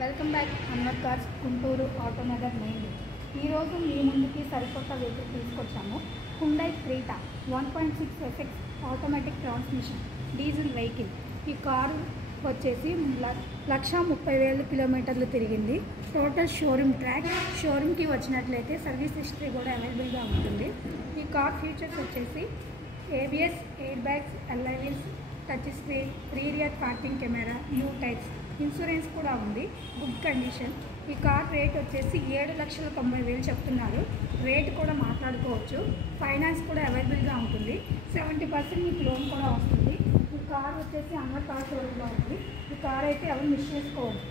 Welcome back Anwar cars Guntur Autonagar main. ఈరోజు మీ ముందుకి సరికొత్త వెహికల్ తీసుకొచ్చాము. హుండై క్రీటా 1.6 ఎఫెక్స్ ఆటోమేటిక్ ట్రాన్స్మిషన్ డీజిల్ వెహికల్. ఈ కారు వచ్చేసి 1,30,000 కిలోమీటర్లు తిరిగింది. Total showroom track. షోరూమ్కి వచ్చినట్లయితే సర్వీస్ హిస్టరీ కూడా అవైలబుల్గా ఉంటుంది. ఈ కార్ ఫీచర్స్ వచ్చేసి ABS, air bags, alloy wheels, touch screen, rear parking camera, new tyres, insurance కూడా ఉంది, గుడ్ కండిషన్. ఈ కార్ రేట్ వచ్చేసి 7,90,000 చెప్తున్నారు. రేట్ కూడా మాట్లాడుకోవచ్చు. ఫైనాన్స్ కూడా అవైలబుల్గా ఉంటుంది. 70% మీకు లోన్ కూడా వస్తుంది. ఈ కార్ వచ్చేసి అన్వర్ కార్ షోరూమ్లో ఉంది. ఈ కార్ అయితే ఎవరు మిస్ చేసుకోవద్దు.